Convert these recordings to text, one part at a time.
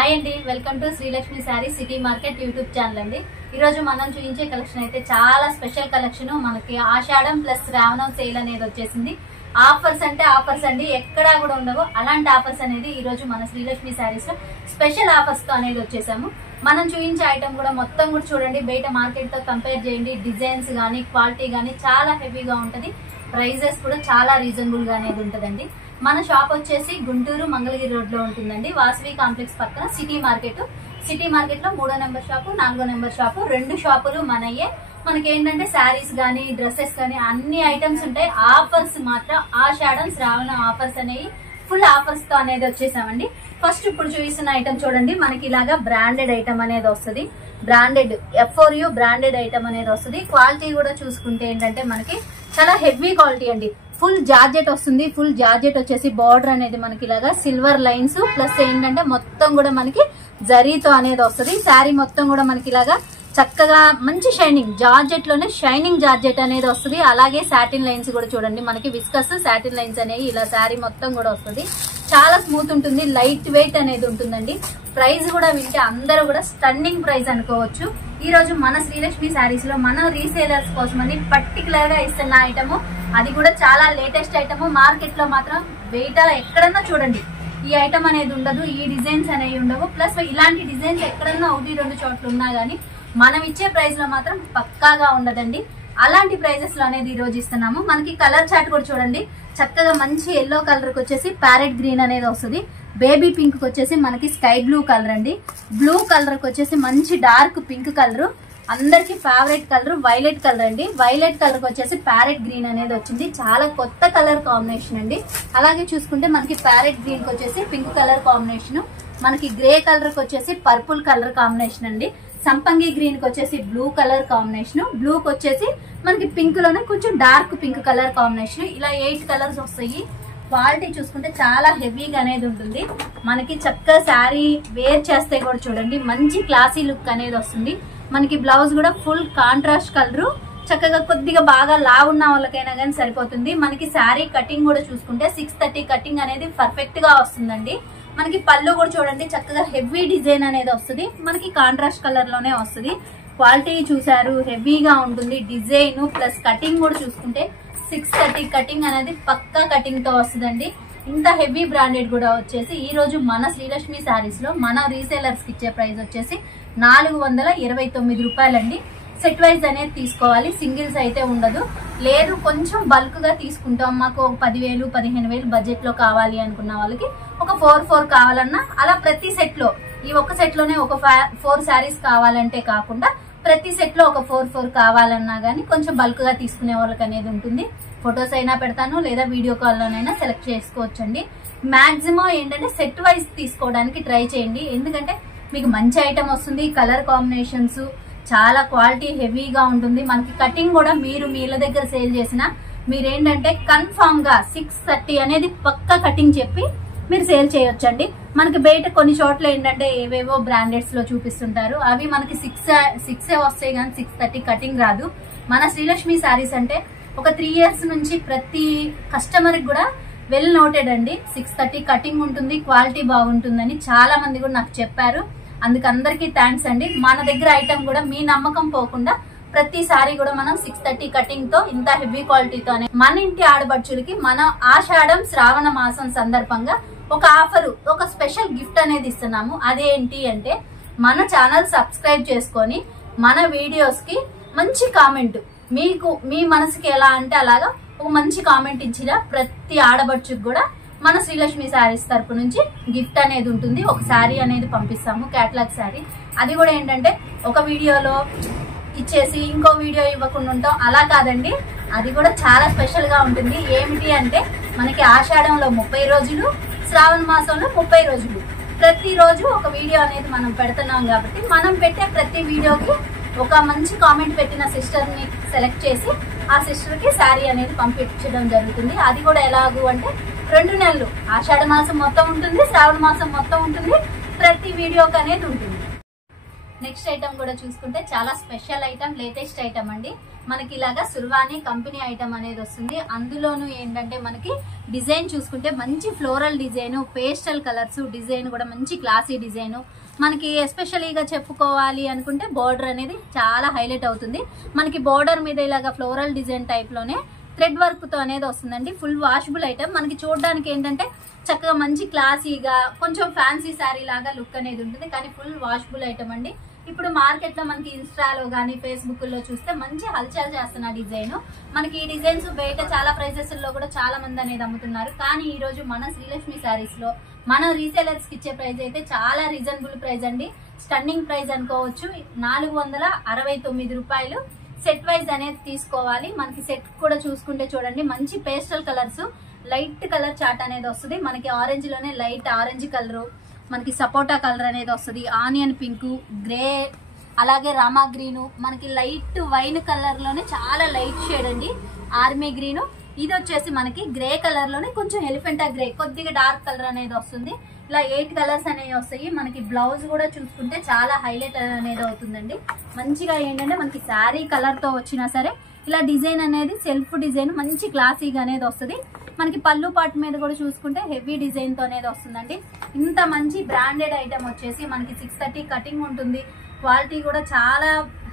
Hi అండి, welcome to Srilakshmi sari city market YouTube channel అండి. ఈరోజు మనం చూపించే కలెక్షన్ అయితే చాలా స్పెషల్ కలెక్షన్. మనకి ఆషాఢం ప్లస్ శ్రావణం సేల్ అనేది వచ్చేసింది. ఆఫర్స్ అంటే ఆఫర్స్ అండి, ఎక్కడా కూడా ఉండవు. అలాంటి ఆఫర్స్ అనేది ఈ రోజు మన శ్రీలక్ష్మి శారీస్ లో స్పెషల్ ఆఫర్స్ తో అనేది వచ్చేసాము. మనం చూపించే ఐటమ్ కూడా మొత్తం కూడా చూడండి, బయట మార్కెట్ తో కంపేర్ చేయండి. డిజైన్స్ గానీ క్వాలిటీ గానీ చాలా హెవీగా ఉంటది. ప్రైజెస్ కూడా చాలా రీజనబుల్ గా అనేది ఉంటదండి. మన షాప్ వచ్చేసి గుంటూరు మంగళగిరి రోడ్ లో ఉంటుందండి. వాసవి కాంప్లెక్స్ పక్కన సిటీ మార్కెట్ లో 3వ నెంబర్ షాపు, 4వ నెంబర్ షాపు, 2 షాపులు మనయ్యే. మనకి ఏంటంటే శారీస్ గానీ డ్రెస్సెస్ గానీ అన్ని ఐటమ్స్ ఉంటాయి. ఆఫర్స్ మాత్రం ఆషాఢం శ్రావణ ఆఫర్స్ అనేవి ఫుల్ ఆఫర్స్ తో అనేది వచ్చేసామండి. ఫస్ట్ ఇప్పుడు చూపిస్తున్న ఐటమ్ చూడండి, మనకి ఇలాగా బ్రాండెడ్ ఐటమ్ అనేది వస్తుంది. బ్రాండెడ్ F4U బ్రాండెడ్ ఐటమ్ అనేది వస్తుంది. క్వాలిటీ కూడా చూసుకుంటే ఏంటంటే మనకి చాలా హెవీ క్వాలిటీ అండి. ఫుల్ జార్జెట్ వస్తుంది. ఫుల్ జార్జెట్ వచ్చేసి బార్డర్ అనేది మనకి ఇలాగా సిల్వర్ లైన్స్ ప్లస్ ఏంటంటే మొత్తం కూడా మనకి జరీతో అనేది వస్తుంది. శారీ మొత్తం కూడా మనకి ఇలాగా చక్కగా మంచి షైనింగ్ జార్జెట్ లోనే షైనింగ్ జార్జెట్ అనేది వస్తుంది. అలాగే సాటిన్ లైన్స్ కూడా చూడండి, మనకి విస్కస్ సాటిన్ లైన్స్ అనేవి ఇలా శారీ మొత్తం కూడా వస్తుంది. చాలా స్మూత్ ఉంటుంది, లైట్ వెయిట్ అనేది ఉంటుందండి. ప్రైస్ కూడా వింటే అందరూ కూడా స్టన్నింగ్ ప్రైస్ అనుకోవచ్చు. ఈ రోజు మన శ్రీలక్ష్మి శారీస్ లో మన రీసేలర్స్ కోసం అని పర్టికులర్ గా ఇస్తున్న ఐటమ్, అది కూడా చాలా లేటెస్ట్ ఐటమ్. మార్కెట్ లో మాత్రం బయట ఎక్కడన్నా చూడండి ఈ ఐటమ్ అనేది ఉండదు, ఈ డిజైన్స్ అనేవి ఉండవు. ప్లస్ ఇలాంటి డిజైన్స్ ఎక్కడన్నా 1-2 చోట్ల ఉన్నా గానీ మనం ఇచ్చే ప్రైస్ లో మాత్రం పక్కాగా ఉండదండి. అలాంటి ప్రైజెస్ లో అనేది ఈ రోజు ఇస్తున్నాము. మనకి కలర్ చార్ట్ కూడా చూడండి, చక్కగా మంచి ఎల్లో కలర్ కి వచ్చేసి ప్యారెట్ గ్రీన్ అనేది వస్తుంది. బేబీ పింక్ కి వచ్చేసి మనకి స్కై బ్లూ కలర్ అండి. బ్లూ కలర్ కి వచ్చేసి మంచి డార్క్ పింక్ కలర్, అందరికి ఫేవరెట్ కలర్ వైలెట్ కలర్ అండి. వైలెట్ కలర్ కి వచ్చేసి ప్యారెట్ గ్రీన్ అనేది వచ్చింది. చాలా కొత్త కలర్ కాంబినేషన్ అండి. అలాగే చూసుకుంటే మనకి ప్యారెట్ గ్రీన్ కి వచ్చేసి పింక్ కలర్ కాంబినేషన్, మనకి గ్రే కలర్ కి వచ్చేసి పర్పుల్ కలర్ కాంబినేషన్ అండి. సంపంగి గ్రీన్ కి వచ్చేసి బ్లూ కలర్ కాంబినేషన్, బ్లూ కి వచ్చేసి మనకి పింక్ లోనే కొంచెం డార్క్ పింక్ కలర్ కాంబినేషన్. ఇలా 8 కలర్స్ వస్తాయి. క్వాలిటీ చూసుకుంటే చాలా హెవీగా అనేది ఉంటుంది. మనకి చక్కగా శారీ వేర్ చేస్తే కూడా చూడండి మంచి క్లాసీ లుక్ అనేది వస్తుంది. మనకి బ్లౌజ్ కూడా ఫుల్ కాంట్రాస్ట్ కలర్, చక్కగా కొద్దిగా బాగా లావు ఉన్న వాళ్ళకైనా కానీ సరిపోతుంది. మనకి శారీ కటింగ్ కూడా చూసుకుంటే 630 కటింగ్ అనేది పర్ఫెక్ట్ గా వస్తుందండి. మనకి పళ్ళు కూడా చూడండి చక్కగా హెవీ డిజైన్ అనేది వస్తుంది. మనకి కాంట్రాస్ట్ కలర్ లోనే వస్తుంది. క్వాలిటీ చూసారు, హెవీగా ఉంటుంది. డిజైన్ ప్లస్ కటింగ్ కూడా చూసుకుంటే 630 కటింగ్ అనేది పక్కా కటింగ్ తో వస్తుందండి. ఇంత హెవీ బ్రాండెడ్ కూడా వచ్చేసి ఈ రోజు మన శ్రీలక్ష్మి శారీస్ లో మన రీసేలర్స్ కి ఇచ్చే ప్రైస్ వచ్చేసి 429 రూపాయలండి. సెట్ వైజ్ అనేది తీసుకోవాలి, సింగిల్స్ అయితే ఉండదు. లేదు కొంచెం బల్క్ గా తీసుకుంటాం, మాకు 10,000 15,000 బడ్జెట్ లో కావాలి అనుకున్న వాళ్ళకి ఒక 4 కావాలన్నా అలా ప్రతి సెట్ లో, ఈ ఒక్క సెట్ లోనే ఒక 4 శారీస్ కావాలంటే కాకుండా ప్రతి సెట్ లో ఒక 4 కావాలన్నా గానీ కొంచెం బల్క్ గా తీసుకునే వాళ్ళకి అనేది ఉంటుంది. ఫొటోస్ అయినా పెడతాను, లేదా వీడియో కాల్ లోనైనా సెలెక్ట్ చేసుకోవచ్చండి. మాక్సిమం ఏంటంటే సెట్ వైజ్ తీసుకోవడానికి ట్రై చేయండి, ఎందుకంటే మీకు మంచి ఐటమ్ వస్తుంది. కలర్ కాంబినేషన్స్ చాలా క్వాలిటీ హెవీగా ఉంటుంది. మనకి కటింగ్ కూడా మీరు మీల దగ్గర సేల్ చేసిన మీరేంటంటే కన్ఫామ్ గా 630 అనేది పక్కా కటింగ్ చెప్పి మీరు సేల్ చేయొచ్చండి. మనకి బయట కొన్ని చోట్ల ఏంటంటే ఏవేవో బ్రాండెడ్స్ లో చూపిస్తుంటారు, అవి మనకి 6 వస్తాయి కానీ 630 కటింగ్ రాదు. మన శ్రీలక్ష్మి శారీస్ అంటే ఒక 3 ఇయర్స్ నుంచి ప్రతి కస్టమర్ కి కూడా వెల్ నోటెడ్ అండి. 630 కటింగ్ ఉంటుంది, క్వాలిటీ బాగుంటుందని చాలా మంది కూడా నాకు చెప్పారు. అందుకు అందరికీ థ్యాంక్స్ అండి. మన దగ్గర ఐటమ్ కూడా మీ నమ్మకం పోకుండా ప్రతిసారి కూడా మనం 630 కటింగ్ తో ఇంత హెవీ క్వాలిటీతో మన ఇంటి ఆడబడుచులకి మన ఆషాఢం శ్రావణ మాసం సందర్భంగా ఒక ఆఫర్, ఒక స్పెషల్ గిఫ్ట్ అనేది ఇస్తున్నాము. అదేంటి అంటే మన ఛానల్ సబ్స్క్రైబ్ చేసుకొని మన వీడియోస్ కి మంచి కామెంట్, మీకు మీ మనసుకి ఎలా అంటే అలాగా ఒక మంచి కామెంట్ ఇచ్చిన ప్రతి ఆడబడుచుకి కూడా మన శ్రీలక్ష్మి శారీస్ తరపు నుంచి గిఫ్ట్ అనేది ఉంటుంది. ఒక శారీ అనేది పంపిస్తాము, కేటలాగ్ శారీ. అది కూడా ఏంటంటే ఒక వీడియోలో ఇచ్చేసి ఇంకో వీడియో ఇవ్వకుండా ఉంటాం, అలా కాదండి. అది కూడా చాలా స్పెషల్ గా ఉంటుంది. ఏమిటి అంటే మనకి ఆషాఢంలో 30 రోజులు, శ్రావణ మాసంలో 30 రోజులు, ప్రతి రోజు ఒక వీడియో అనేది మనం పెడుతున్నాం. కాబట్టి మనం పెట్టే ప్రతి వీడియోకి ఒక మంచి కామెంట్ పెట్టిన సిస్టర్ ని సెలెక్ట్ చేసి ఆ సిస్టర్ కి శారీ అనేది పంపించడం జరుగుతుంది. అది కూడా ఎలాగూ అంటే 2 నెలలు, ఆషాఢ మాసం మొత్తం ఉంటుంది, శ్రావణ మాసం మొత్తం ఉంటుంది, ప్రతి వీడియోకి అనేది ఉంటుంది. నెక్స్ట్ ఐటమ్ కూడా చూసుకుంటే చాలా స్పెషల్ ఐటమ్, లేటెస్ట్ ఐటమ్ అండి. మనకి ఇలాగా సుర్వాని కంపెనీ ఐటమ్ అనేది వస్తుంది. అందులోనూ ఏంటంటే మనకి డిజైన్ చూసుకుంటే మంచి floral design, pastel colours design కూడా మంచి క్లాసీ డిజైన్. మనకి ఎస్పెషలీగా చెప్పుకోవాలి అనుకుంటే బోర్డర్ అనేది చాలా హైలైట్ అవుతుంది. మనకి బోర్డర్ మీద ఇలాగా ఫ్లోరల్ డిజైన్ టైప్ లోనే థ్రెడ్ వర్క్ తో అనేది వస్తుందండి. Full washable item. మనకి చూడడానికి ఏంటంటే చక్కగా మంచి క్లాసీగా కొంచెం ఫ్యాన్సీ శారీ లాగా లుక్ అనేది ఉంటుంది, కానీ ఫుల్ వాషబుల్ ఐటమ్ అండి. ఇప్పుడు మార్కెట్ లో మనకి ఇన్స్టాలో గానీ ఫేస్బుక్ లో చూస్తే మంచి హల్చల్ చేస్తున్న డిజైన్. మనకి ఈ డిజైన్స్ బయట చాలా ప్రైజెస్ లో కూడా చాలా మంది అనేది అమ్ముతున్నారు, కానీ ఈ రోజు మన శ్రీలక్ష్మి శారీస్ లో మన రీసేలర్స్ కి ఇచ్చే ప్రైస్ అయితే చాలా రీజనబుల్ ప్రైస్ అండి. స్టన్నింగ్ ప్రైస్ అనుకోవచ్చు. 469 రూపాయలు. సెట్ వైజ్ అనేది తీసుకోవాలి. మనకి సెట్ కూడా చూసుకుంటే చూడండి మంచి pastel colours, light colour chart అనేది వస్తుంది. మనకి ఆరెంజ్ లోనే లైట్ ఆరెంజ్ కలర్, మనకి సపోటా కలర్ అనేది వస్తుంది, ఆనియన్ పింక్, గ్రే, అలాగే రామా గ్రీన్, మనకి లైట్ వైన్ కలర్ లోనే చాలా లైట్ షేడ్ అండి ఆర్మీ గ్రీన్. ఇది వచ్చేసి మనకి గ్రే కలర్ లోనే కొంచెం ఎలిఫెంటా గ్రే, కొద్దిగా డార్క్ కలర్ అనేది వస్తుంది. ఇలా 8 కలర్స్ అనేవి వస్తాయి. మనకి బ్లౌజ్ కూడా చూసుకుంటే చాలా హైలైట్ అనేది అవుతుందండి. మంచిగా ఏంటంటే మనకి శారీ కలర్ తో వచ్చినా సరే ఇలా డిజైన్ అనేది సెల్ఫ్ డిజైన్ మంచి క్లాసీగా అనేది వస్తుంది. మనకి పళ్ళు పాటు మీద కూడా చూసుకుంటే హెవీ డిజైన్ తో అనేది వస్తుందండి. ఇంత మంచి బ్రాండెడ్ ఐటమ్ వచ్చేసి మనకి 630 కటింగ్ ఉంటుంది. క్వాలిటీ కూడా చాలా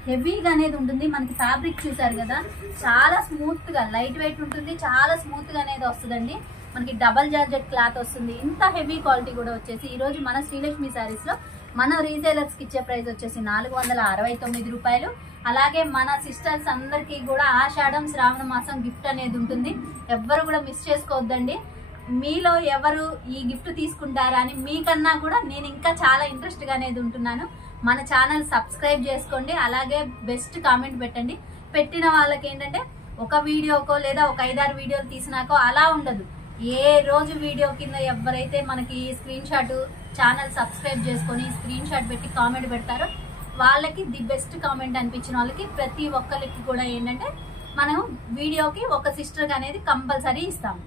హెవీగా అనేది ఉంటుంది. మనకి ఫ్యాబ్రిక్ చూసారు కదా, చాలా స్మూత్ గా లైట్ వెయిట్ ఉంటుంది, చాలా స్మూత్ గా అనేది వస్తుందండి. మనకి డబల్ జార్జెట్ క్లాత్ వస్తుంది. ఇంత హెవీ క్వాలిటీ కూడా వచ్చేసి ఈ రోజు మన శ్రీలక్ష్మి శారీస్ లో మన రీసేలర్స్ కి ఇచ్చే ప్రైస్ వచ్చేసి 469 రూపాయలు. అలాగే మన సిస్టర్స్ అందరికి కూడా ఆషాఢం శ్రావణ మాసం గిఫ్ట్ అనేది ఉంటుంది. ఎవ్వరు కూడా మిస్ చేసుకోవద్దండి. మీలో ఎవరు ఈ గిఫ్ట్ తీసుకుంటారా అని మీకన్నా కూడా నేను ఇంకా చాలా ఇంట్రెస్ట్ గా అనేది ఉంటున్నాను. మన ఛానల్ సబ్స్క్రైబ్ చేసుకోండి, అలాగే బెస్ట్ కామెంట్ పెట్టండి. పెట్టిన వాళ్ళకి ఏంటంటే ఒక వీడియోకో లేదా ఒక 5-6 వీడియోలు తీసినాకో అలా ఉండదు. ఏ రోజు వీడియో కింద ఎవరైతే మనకి స్క్రీన్ షాట్ ఛానల్ సబ్స్క్రైబ్ చేసుకొని స్క్రీన్ షాట్ పెట్టి కామెంట్ పెడతారో వాళ్ళకి ది బెస్ట్ కామెంట్ అనిపించిన వాళ్ళకి ప్రతి ఒక్కరికి కూడా ఏంటంటే మనం వీడియోకి ఒక సిస్టర్ అనేది కంపల్సరీ ఇస్తాము.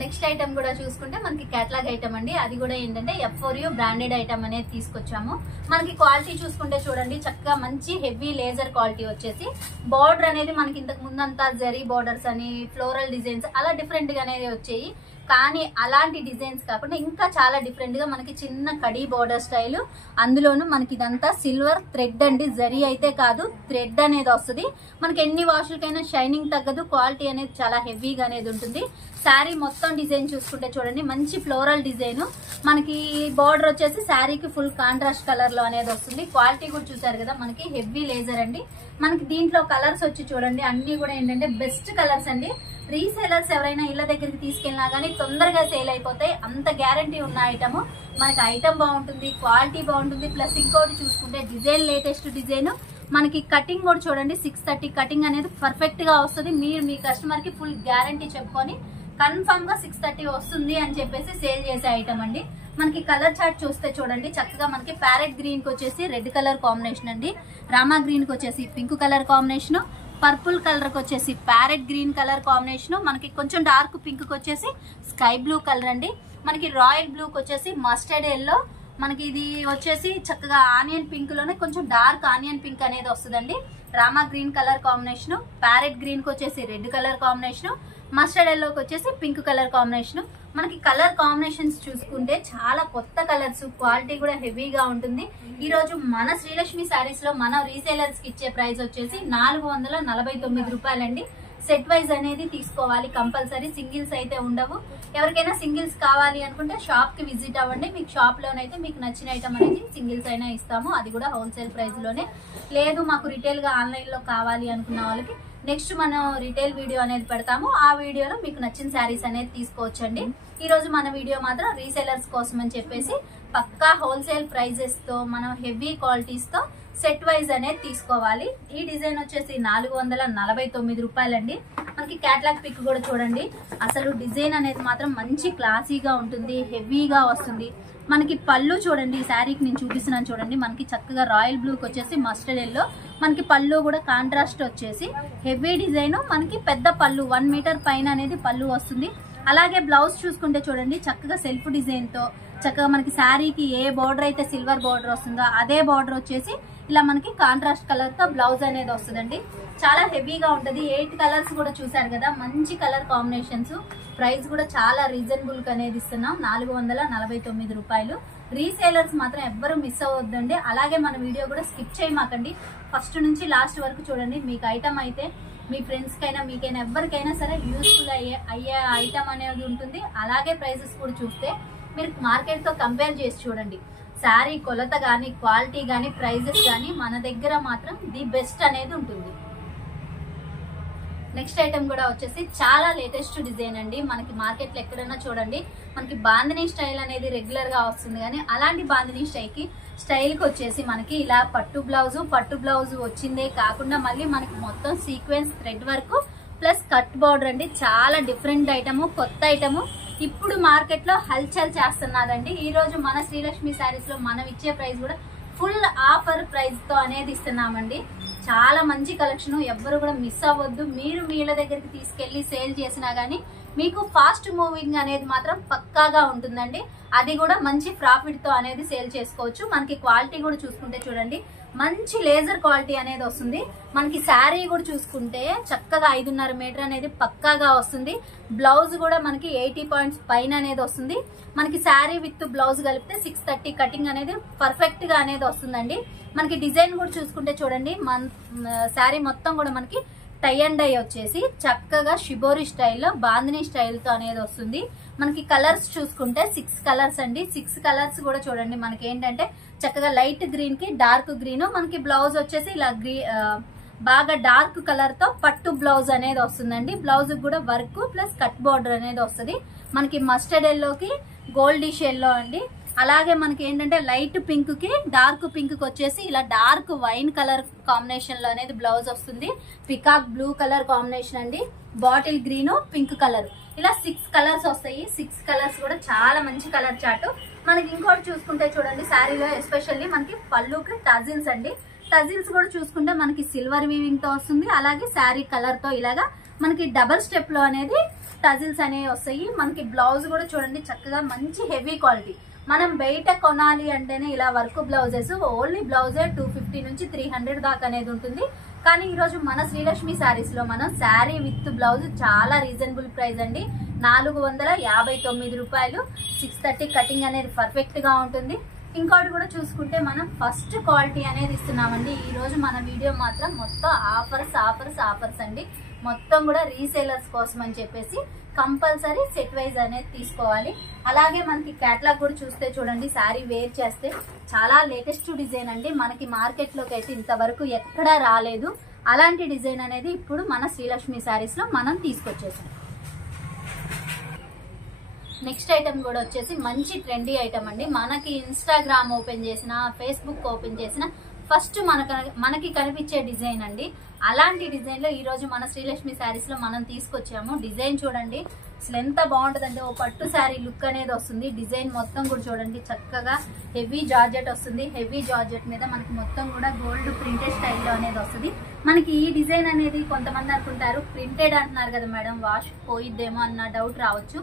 నెక్స్ట్ ఐటమ్ కూడా చూసుకుంటే మనకి కేటలాగ్ ఐటమ్ అండి. అది కూడా ఏంటంటే F4U బ్రాండెడ్ ఐటమ్ అనేది తీసుకొచ్చాము. మనకి క్వాలిటీ చూసుకుంటే చూడండి చక్కగా మంచి హెవీ లేజర్ క్వాలిటీ వచ్చేసి బార్డర్ అనేది మనకి ఇంతకు ముందంతా జరీ బార్డర్స్ అని ఫ్లోరల్ డిజైన్స్ అలా డిఫరెంట్ గా అనేది వచ్చాయి. కానీ అలాంటి డిజైన్స్ కాకుండా ఇంకా చాలా డిఫరెంట్ గా మనకి చిన్న కడీ బార్డర్ స్టైల్, అందులోనూ మనకి ఇదంతా సిల్వర్ థ్రెడ్ అండి, జరీ అయితే కాదు థ్రెడ్ అనేది వస్తుంది. మనకి ఎన్ని వాషులకైనా షైనింగ్ తగ్గదు, క్వాలిటీ అనేది చాలా హెవీగా అనేది ఉంటుంది. శారీ మొత్తం డిజైన్ చూసుకుంటే చూడండి మంచి ఫ్లోరల్ డిజైన్, మనకి బార్డర్ వచ్చేసి శారీకి ఫుల్ కాంట్రాస్ట్ కలర్ లో అనేది వస్తుంది. క్వాలిటీ కూడా చూసారు కదా మనకి హెవీ లేజర్ అండి. మనకి దీంట్లో కలర్స్ వచ్చి చూడండి అన్ని కూడా ఏంటంటే బెస్ట్ కలర్స్ అండి. రీసేలర్స్ ఎవరైనా ఇళ్ళ దగ్గరికి తీసుకెళ్ళినా కానీ తొందరగా సేల్ అయిపోతాయి, అంత గ్యారంటీ ఉన్న ఐటమ్. మనకి ఐటమ్ బాగుంటుంది, క్వాలిటీ బాగుంటుంది, ప్లస్ ఇంకోటి చూసుకుంటే డిజైన్ లేటెస్ట్ డిజైన్. మనకి కటింగ్ కూడా చూడండి 630 కటింగ్ అనేది పర్ఫెక్ట్ గా వస్తుంది. మీరు మీ కస్టమర్ కి ఫుల్ గ్యారంటీ చెప్పుకొని కన్ఫర్మ్ గా 630 వస్తుంది అని చెప్పేసి సేల్ చేసే ఐటమ్ అండి. మనకి కలర్ చార్ట్ చూస్తే చూడండి చక్కగా మనకి ప్యారెట్ గ్రీన్ కి వచ్చేసి రెడ్ కలర్ కాంబినేషన్ అండి, రామా గ్రీన్ కి వచ్చేసి pink colour combination, purple colour కి వచ్చేసి ప్యారెట్ గ్రీన్ కలర్ కాంబినేషన్, మనకి కొంచెం డార్క్ పింక్ కి వచ్చేసి స్కై బ్లూ కలర్ అండి, మనకి రాయల్ బ్లూ కి వచ్చేసి మస్టర్డ్ ఎల్లో, మనకి ఇది వచ్చేసి చక్కగా ఆనియన్ పింక్ లోనే కొంచెం డార్క్ ఆనియన్ పింక్ అనేది వస్తుందండి. Rama green colour combination, parrot green కి వచ్చేసి రెడ్ కలర్ కాంబినేషన్, మస్టర్డ్ ఎల్లోకి వచ్చేసి పింక్ కలర్ కాంబినేషన్. మనకి కలర్ కాంబినేషన్స్ చూసుకుంటే చాలా కొత్త కలర్స్, క్వాలిటీ కూడా హెవీగా ఉంటుంది. ఈ రోజు మన శ్రీలక్ష్మి శారీస్ లో మన రీసేలర్స్ కి ఇచ్చే ప్రైస్ వచ్చేసి 449 రూపాయలండి. సెట్ వైజ్ అనేది తీసుకోవాలి కంపల్సరీ, సింగిల్స్ అయితే ఉండవు. ఎవరికైనా సింగిల్స్ కావాలి అనుకుంటే షాప్ కి విజిట్ అవ్వండి, మీకు షాప్ లోనైతే మీకు నచ్చిన ఐటమ్ అనేది సింగిల్స్ అయినా ఇస్తాము, అది కూడా హోల్సేల్ ప్రైస్ లోనే. లేదు మాకు రిటైల్ గా ఆన్లైన్ లో కావాలి అనుకున్న వాళ్ళకి నెక్స్ట్ మనం రిటైల్ వీడియో అనేది పెడతాము, ఆ వీడియోలో మీకు నచ్చిన శారీస్ అనేది తీసుకోవచ్చండి. ఈ రోజు మన వీడియో మాత్రం రీసేలర్స్ కోసం అని చెప్పేసి పక్కా హోల్సేల్ ప్రైజెస్ తో మనం హెవీ క్వాలిటీస్ తో సెట్ వైజ్ అనేది తీసుకోవాలి. ఈ డిజైన్ వచ్చేసి 449 రూపాయలండి. మనకి క్యాటలాగ్ పిక్ కూడా చూడండి, అసలు డిజైన్ అనేది మాత్రం మంచి క్లాసీగా ఉంటుంది, హెవీగా వస్తుంది. మనకి పళ్ళు చూడండి, ఈ శారీకి నేను చూపిస్తున్నాను చూడండి, మనకి చక్కగా రాయల్ బ్లూకి వచ్చేసి మస్టర్డ్ ఎల్లో, మనకి పళ్ళు కూడా కాంట్రాస్ట్ వచ్చేసి హెవీ డిజైన్, మనకి పెద్ద పళ్ళు 1 మీటర్ పైన అనేది పళ్ళు వస్తుంది. అలాగే బ్లౌజ్ చూసుకుంటే చూడండి చక్కగా సెల్ఫ్ డిజైన్ తో చక్కగా మనకి శారీకి ఏ బార్డర్ అయితే సిల్వర్ బార్డర్ వస్తుందో అదే బార్డర్ వచ్చేసి ఇలా మనకి కాంట్రాస్ట్ కలర్ తో బ్లౌజ్ అనేది వస్తుందండి. చాలా హెవీగా ఉంటది. 8 కలర్స్ కూడా చూసారు కదా, మంచి కలర్ కాంబినేషన్స్. ప్రైస్ కూడా చాలా రీజనబుల్ గా అనేది ఇస్తున్నాం, 449 రూపాయలు. రీసేలర్స్ మాత్రం ఎవ్వరు మిస్ అవ్వద్దండి. అలాగే మన వీడియో కూడా స్కిప్ చేయమాకండి, ఫస్ట్ నుంచి లాస్ట్ వరకు చూడండి. మీకు ఐటమ్ అయితే మీ ఫ్రెండ్స్ కైనా మీకైనా ఎవరికైనా సరే యూస్ఫుల్ అయ్యే ఐటమ్ అనేది ఉంటుంది. అలాగే ప్రైసెస్ కూడా చూస్తే మీరు మార్కెట్ తో కంపేర్ చేసి చూడండి. శారీ కొలత గానీ, క్వాలిటీ గానీ, ప్రైజెస్ గానీ మన దగ్గర మాత్రం ది బెస్ట్ అనేది ఉంటుంది. నెక్స్ట్ ఐటమ్ కూడా వచ్చేసి చాలా లేటెస్ట్ డిజైన్ అండి. మనకి మార్కెట్ లో ఎక్కడైనా చూడండి, మనకి బాందినీ స్టైల్ అనేది రెగ్యులర్ గా వస్తుంది, కానీ అలాంటి బాందినీ స్టైల్ కి వచ్చేసి మనకి ఇలా పట్టు బ్లౌజ్ వచ్చిందే కాకుండా మళ్ళీ మనకి మొత్తం sequence thread work plus cut border అండి. చాలా డిఫరెంట్ ఐటమ్, కొత్త ఐటమ్, ఇప్పుడు మార్కెట్ లో హల్చల్ చేస్తున్నదండి. ఈ రోజు మన శ్రీలక్ష్మి శారీస్ లో మనం ఇచ్చే ప్రైస్ కూడా ఫుల్ ఆఫర్ ప్రైస్ తో అనేది ఇస్తున్నామండి. చాలా మంచి కలెక్షన్, ఎవ్వరు కూడా మిస్ అవ్వద్దు. మీరు మీళ్ళ దగ్గరికి తీసుకెళ్లి సేల్ చేసినా గానీ మీకు ఫాస్ట్ మూవింగ్ అనేది మాత్రం పక్కాగా ఉంటుందండి. అది కూడా మంచి ప్రాఫిట్ తో అనేది సేల్ చేసుకోవచ్చు. మనకి క్వాలిటీ కూడా చూసుకుంటే చూడండి, మంచి లేజర్ క్వాలిటీ అనేది వస్తుంది. మనకి శారీ కూడా చూసుకుంటే చక్కగా 5.5 మీటర్ అనేది పక్కాగా వస్తుంది. బ్లౌజ్ కూడా మనకి 80 పాయింట్స్ పైన అనేది వస్తుంది. మనకి శారీ విత్ బ్లౌజ్ కలిపితే 630 కటింగ్ అనేది పర్ఫెక్ట్ గా అనేది వస్తుందండి. మనకి డిజైన్ కూడా చూసుకుంటే చూడండి, శారీ మొత్తం కూడా మనకి టై అండ్ డై వచ్చేసి చక్కగా షిబోరి స్టైల్లో బాందినీ స్టైల్ తో అనేది వస్తుంది. మనకి కలర్స్ చూసుకుంటే 6 కలర్స్ అండి. 6 కలర్స్ కూడా చూడండి మనకి ఏంటంటే చక్కగా లైట్ గ్రీన్ కి డార్క్ గ్రీన్, మనకి బ్లౌజ్ వచ్చేసి ఇలా బాగా డార్క్ కలర్ తో పట్టు బ్లౌజ్ అనేది వస్తుందండి. బ్లౌజ్ కూడా వర్క్ ప్లస్ కట్ బోర్డర్ అనేది వస్తుంది. మనకి మస్టర్డ్ ఎల్లోకి గోల్డిష్ ఎల్లో అండి. అలాగే మనకి ఏంటంటే లైట్ పింక్ కి డార్క్ పింక్ కి వచ్చేసి ఇలా డార్క్ వైన్ కలర్ కాంబినేషన్ లో అనేది బ్లౌజ్ వస్తుంది. పికాక్ బ్లూ కలర్ కాంబినేషన్ అండి. బాటిల్ గ్రీన్, పింక్ కలర్, ఇలా 6 కలర్స్ వస్తాయి. 6 కలర్స్ కూడా చాలా మంచి కలర్ చార్ట్. మనకి ఇంకోటి చూసుకుంటే చూడండి, శారీలో ఎస్పెషల్లీ మనకి పళ్ళుకి టజిల్స్ అండి. టజిల్స్ కూడా చూసుకుంటే మనకి సిల్వర్ వీవింగ్ తో వస్తుంది. అలాగే శారీ కలర్ తో ఇలాగా మనకి డబల్ స్టెప్ లో అనేది టజిల్స్ అనేవి వస్తాయి. మనకి బ్లౌజ్ కూడా చూడండి చక్కగా మంచి హెవీ క్వాలిటీ. మనం బయట కొనాలి అంటేనే ఇలా వర్క్ బ్లౌజెస్ ఓన్లీ బ్లౌజే 250 నుంచి 300 దాకా అనేది ఉంటుంది. కానీ ఈ రోజు మన శ్రీలక్ష్మి శారీస్ లో మనం శారీ విత్ బ్లౌజ్ చాలా రీజనబుల్ ప్రైస్ అండి, 459 రూపాయలు. 630 కటింగ్ అనేది పర్ఫెక్ట్ గా ఉంటుంది. ఇంకోటి కూడా చూసుకుంటే మనం ఫస్ట్ క్వాలిటీ అనేది ఇస్తున్నామండి. ఈ రోజు మన వీడియో మాత్రం మొత్తం ఆఫర్స్ అండి. మొత్తం కూడా రీసేలర్స్ కోసం అని చెప్పేసి కంపల్సరీ సెట్ వైజ్ అనేది తీసుకోవాలి. అలాగే మనకి క్యాటలాగ్ కూడా చూస్తే చూడండి, శారీ వేర్ చేస్తే చాలా లేటెస్ట్ డిజైన్ అండి. మనకి మార్కెట్ లోకి అయితే ఇంతవరకు ఎక్కడా రాలేదు. అలాంటి డిజైన్ అనేది ఇప్పుడు మన శ్రీలక్ష్మి శారీస్ లో మనం తీసుకొచ్చేసాం. నెక్స్ట్ ఐటమ్ కూడా వచ్చేసి మంచి ట్రెండీ ఐటమ్ అండి. మనకి ఇన్స్టాగ్రామ్ ఓపెన్ చేసిన, ఫేస్బుక్ ఓపెన్ చేసిన ఫస్ట్ మనకి కనిపించే డిజైన్ అండి. అలాంటి డిజైన్ లో ఈ రోజు మన శ్రీలక్ష్మి శారీస్ లో మనం తీసుకొచ్చాము. డిజైన్ చూడండి అసలు ఎంత బాగుంటుందంటే, ఓ పట్టు శారీ లుక్ అనేది వస్తుంది. డిజైన్ మొత్తం కూడా చూడండి చక్కగా హెవీ జార్జెట్ వస్తుంది. హెవీ జార్జెట్ మీద మనకి మొత్తం కూడా గోల్డ్ ప్రింటెడ్ స్టైల్లో అనేది వస్తుంది. మనకి ఈ డిజైన్ అనేది కొంతమంది అనుకుంటారు ప్రింటెడ్ అంటున్నారు కదా మేడం, వాష్ పోయిద్దేమో అన్న డౌట్ రావచ్చు.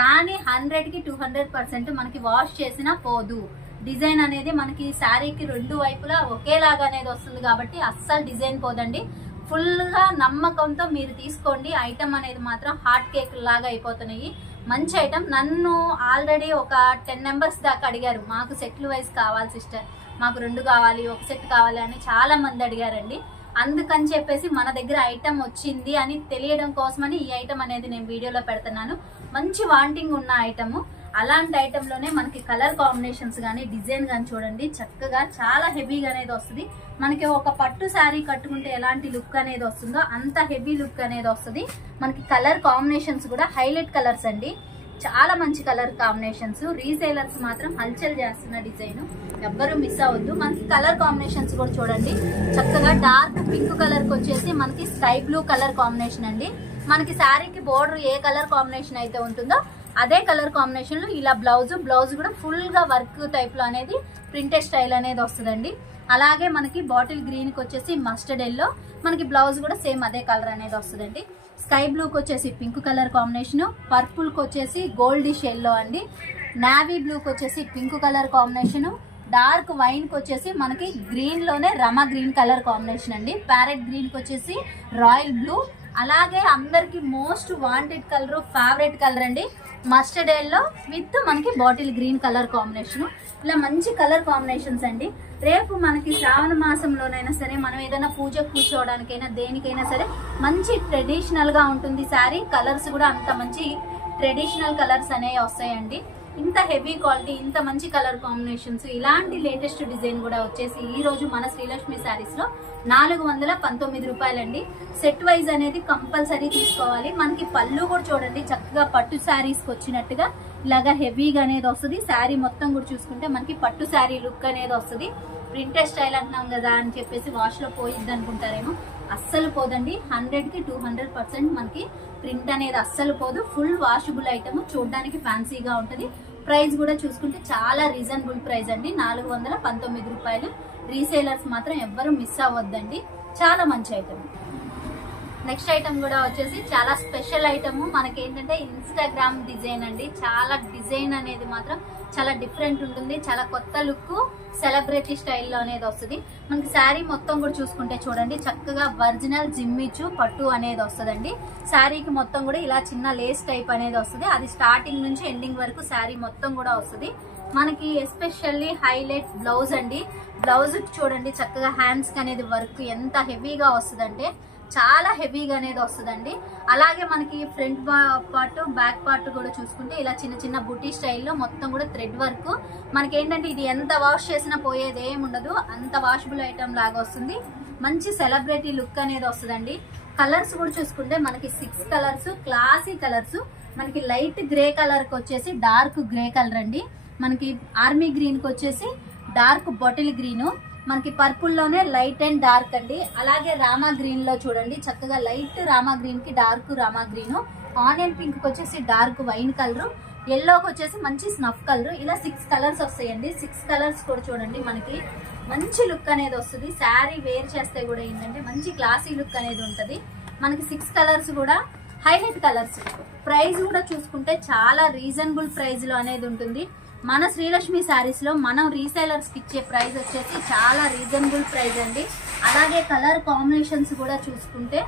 కానీ 100కి 200% మనకి వాష్ చేసినా పోదు. డిజైన్ అనేది మనకి శారీకి రెండు వైపులా ఒకేలాగా అనేది వస్తుంది కాబట్టి అస్సలు డిజైన్ పోదండి. ఫుల్ గా నమ్మకంతో మీరు తీసుకోండి. ఐటమ్ అనేది మాత్రం హాట్ కేక్ లాగా అయిపోతున్నాయి. మంచి ఐటమ్. నన్ను ఆల్రెడీ ఒక 10 మెంబర్స్ దాకా అడిగారు, మాకు సెట్లు వైజ్ కావాలి సిస్టర్, మాకు 2 కావాలి, ఒక సెట్ కావాలి అని చాలా మంది అడిగారండి. అందుకని చెప్పేసి మన దగ్గర ఐటమ్ వచ్చింది అని తెలియడం కోసమని ఈ ఐటమ్ అనేది నేను వీడియోలో పెడుతున్నాను. మంచి వాంటింగ్ ఉన్న ఐటమ్. అలాంటి ఐటమ్ లోనే మనకి కలర్ కాంబినేషన్స్ గానీ, డిజైన్ గానీ చూడండి చక్కగా చాలా హెవీగా అనేది వస్తుంది. మనకి ఒక పట్టు శారీ కట్టుకుంటే ఎలాంటి లుక్ అనేది వస్తుందో అంత హెవీ లుక్ అనేది వస్తుంది. మనకి కలర్ కాంబినేషన్స్ కూడా హైలైట్ కలర్స్ అండి, చాలా మంచి కలర్ కాంబినేషన్స్. రీసేలర్స్ మాత్రం హల్చల్ చేస్తున్న డిజైన్, ఎవ్వరు మిస్ అవ్వద్దు. మనకి కలర్ కాంబినేషన్స్ కూడా చూడండి చక్కగా డార్క్ పింక్ కలర్ కి వచ్చేసి మనకి స్కై బ్లూ కలర్ కాంబినేషన్ అండి. మనకి శారీకి బోర్డర్ ఏ కలర్ కాంబినేషన్ అయితే ఉంటుందో అదే కలర్ కాంబినేషన్ లో ఇలా బ్లౌజ్ కూడా ఫుల్ గా వర్క్ టైప్ లో అనేది ప్రింటెడ్ స్టైల్ అనేది వస్తుందండి. అలాగే మనకి బాటిల్ గ్రీన్ కి వచ్చేసి మస్టర్డ్ ఎల్లో, మనకి బ్లౌజ్ కూడా సేమ్ అదే కలర్ అనేది వస్తుందండి. స్కై బ్లూ కి వచ్చేసి పింక్ కలర్ కాంబినేషన్, పర్పుల్ కి వచ్చేసి గోల్డిష్ ఎల్లో అండి, నావీ బ్లూ కి వచ్చేసి pink colour combination, dark wine కి వచ్చేసి మనకి గ్రీన్ లోనే రమా గ్రీన్ కలర్ కాంబినేషన్ అండి. ప్యారెట్ గ్రీన్ కి వచ్చేసి రాయల్ బ్లూ, అలాగే అందరికి most wanted colour favourite colour అండి మస్టర్డ్ ఎల్లో విత్ మనకి బాటిల్ గ్రీన్ కలర్ కాంబినేషన్. ఇలా మంచి కలర్ కాంబినేషన్స్ అండి. రేపు మనకి శ్రావణ మాసంలోనైనా సరే మనం ఏదైనా పూజకు కూర్చోవడానికైనా దేనికైనా సరే మంచి ట్రెడిషనల్ గా ఉంటుంది శారీ. కలర్స్ కూడా అంత మంచి ట్రెడిషనల్ కలర్స్ అనేవి వస్తాయండి. ఇంత హెవీ క్వాలిటీ, ఇంత మంచి కలర్ కాంబినేషన్స్, ఇలాంటి లేటెస్ట్ డిజైన్ కూడా వచ్చేసి ఈ రోజు మన శ్రీలక్ష్మి శారీస్ లో 419 రూపాయలండి. సెట్ వైజ్ అనేది కంపల్సరీ తీసుకోవాలి. మనకి పళ్ళు కూడా చూడండి చక్కగా పట్టు శారీస్ కి వచ్చినట్టుగా ఇలాగా హెవీగా అనేది వస్తుంది. శారీ మొత్తం కూడా చూసుకుంటే మనకి పట్టు శారీ లుక్ అనేది వస్తుంది. ప్రింటెడ్ స్టైల్ అంటున్నాం కదా అని చెప్పేసి వాష్ లో పోయిద్ది అనుకుంటారేమో, అస్సలు పోదండి. 100కి 200% మనకి ప్రింట్ అనేది అస్సలు పోదు. ఫుల్ వాషబుల్ ఐటమ్, చూడడానికి ఫ్యాన్సీగా ఉంటుంది. ప్రైస్ కూడా చూసుకుంటే చాలా రీజనబుల్ ప్రైస్ అండి, 419 రూపాయలు. రీసేలర్స్ మాత్రం ఎవ్వరు మిస్ అవ్వద్దండి, చాలా మంచి ఐటమ్. నెక్స్ట్ ఐటమ్ కూడా వచ్చేసి చాలా స్పెషల్ ఐటమ్. మనకి ఏంటంటే ఇన్స్టాగ్రామ్ డిజైన్ అండి. చాలా డిజైన్ అనేది మాత్రం చాలా డిఫరెంట్ ఉంటుంది. చాలా కొత్త లుక్, సెలబ్రిటీ స్టైల్లో అనేది వస్తుంది. మనకి శారీ మొత్తం కూడా చూసుకుంటే చూడండి చక్కగా ఒరిజినల్ జిమ్మిచు పట్టు అనేది వస్తుందండి. శారీకి మొత్తం కూడా ఇలా చిన్న లేస్ టైప్ అనేది వస్తుంది. అది స్టార్టింగ్ నుంచి ఎండింగ్ వరకు శారీ మొత్తం కూడా వస్తుంది. మనకి ఎస్పెషల్లీ హైలైట్ బ్లౌజ్ అండి. బ్లౌజ్ చూడండి చక్కగా హ్యాండ్స్ అనేది వర్క్ ఎంత హెవీగా వస్తుందంటే చాలా హెవీగా అనేది వస్తుందండి. అలాగే మనకి ఫ్రంట్ పార్ట్ బ్యాక్ పార్ట్ కూడా చూసుకుంటే ఇలా చిన్న చిన్న బుటీ స్టైల్లో మొత్తం కూడా థ్రెడ్ వర్క్. మనకి ఏంటంటే ఇది ఎంత వాష్ చేసినా పోయేది ఏమి ఉండదు, అంత వాషబుల్ ఐటమ్ లాగా వస్తుంది. మంచి సెలబ్రిటీ లుక్ అనేది వస్తుందండి. కలర్స్ కూడా చూసుకుంటే మనకి 6 కలర్స్, క్లాసీ కలర్స్. మనకి లైట్ గ్రే కలర్ కి వచ్చేసి డార్క్ గ్రే కలర్ అండి. మనకి ఆర్మీ గ్రీన్ కి వచ్చేసి డార్క్ బాటిల్ గ్రీన్, మనకి పర్పుల్ లోనే లైట్ అండ్ డార్క్ అండి. అలాగే రామా గ్రీన్ లో చూడండి చక్కగా లైట్ రామా గ్రీన్ కి dark Rama green, onion pink కి వచ్చేసి డార్క్ వైన్ కలర్, ఎల్లోకి వచ్చేసి మంచి స్నఫ్ కలర్. ఇలా 6 కలర్స్ వస్తాయండి. 6 కలర్స్ కూడా చూడండి మనకి మంచి లుక్ అనేది వస్తుంది. శారీ వేర్ చేస్తే కూడా ఏంటంటే మంచి క్లాసీ లుక్ అనేది ఉంటది. మనకి 6 కలర్స్ కూడా హైలైట్ కలర్స్. ప్రైస్ కూడా చూసుకుంటే చాలా రీజనబుల్ ప్రైస్ లో అనేది ఉంటుంది. మన శ్రీలక్ష్మి శారీస్ లో మనం రీసేలర్స్ కి ఇచ్చే ప్రైస్ వచ్చేసి చాలా రీజనబుల్ ప్రైస్ అండి. అలాగే కలర్ కాంబినేషన్స్ కూడా చూసుకుంటే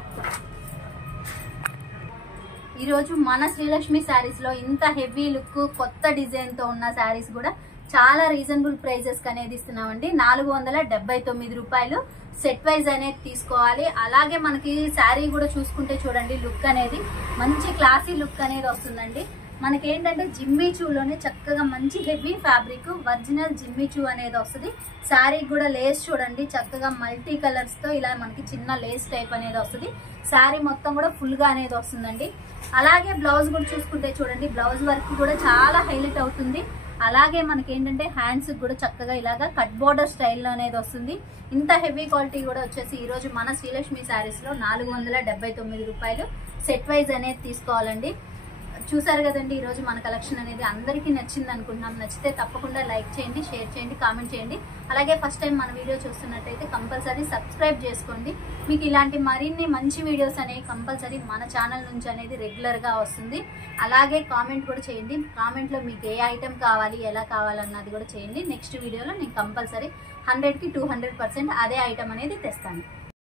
ఈరోజు మన శ్రీలక్ష్మి శారీస్ లో ఇంత హెవీ లుక్ కొత్త డిజైన్ తో ఉన్న శారీస్ కూడా చాలా రీజనబుల్ ప్రైజెస్ అనేది ఇస్తున్నామండి. 479 రూపాయలు. సెట్ వైజ్ అనేది తీసుకోవాలి. అలాగే మనకి శారీ కూడా చూసుకుంటే చూడండి లుక్ అనేది మంచి క్లాసీ లుక్ అనేది వస్తుందండి. మనకి ఏంటంటే జిమ్మిచూలోనే చక్కగా మంచి హెవీ ఫ్యాబ్రిక్ ఒరిజినల్ జిమ్మిచూ అనేది వస్తుంది. శారీ కూడా లేస్ చూడండి చక్కగా మల్టీ కలర్స్ తో ఇలా మనకి చిన్న లేస్ టైప్ అనేది వస్తుంది. శారీ మొత్తం కూడా ఫుల్ గా అనేది వస్తుందండి. అలాగే బ్లౌజ్ కూడా చూసుకుంటే చూడండి బ్లౌజ్ వర్క్ కూడా చాలా హైలైట్ అవుతుంది. అలాగే మనకి ఏంటంటే హ్యాండ్స్ కూడా చక్కగా ఇలాగా కట్ బోర్డర్ స్టైల్లో అనేది వస్తుంది. ఇంత హెవీ క్వాలిటీ కూడా వచ్చేసి ఈ రోజు మన శ్రీలక్ష్మి శారీస్ లో 479 రూపాయలు. సెట్ వైజ్ అనేది తీసుకోవాలండి. చూసారు కదండి ఈ రోజు మన కలెక్షన్ అనేది అందరికీ నచ్చింది అనుకుంటున్నాం. నచ్చితే తప్పకుండా లైక్ చేయండి, షేర్ చేయండి, కామెంట్ చేయండి. అలాగే ఫస్ట్ టైం మన వీడియో చూస్తున్నట్టయితే కంపల్సరీ సబ్స్క్రైబ్ చేసుకోండి. మీకు ఇలాంటి మరిన్ని మంచి వీడియోస్ అనేవి కంపల్సరీ మన ఛానల్ నుంచి అనేది రెగ్యులర్ గా వస్తుంది. అలాగే కామెంట్ కూడా చేయండి. కామెంట్ లో మీకు ఏ ఐటమ్ కావాలి, ఎలా కావాలన్నది కూడా చేయండి. నెక్స్ట్ వీడియోలో నేను కంపల్సరీ 100కి 200% అదే ఐటమ్ అనేది తెస్తాను.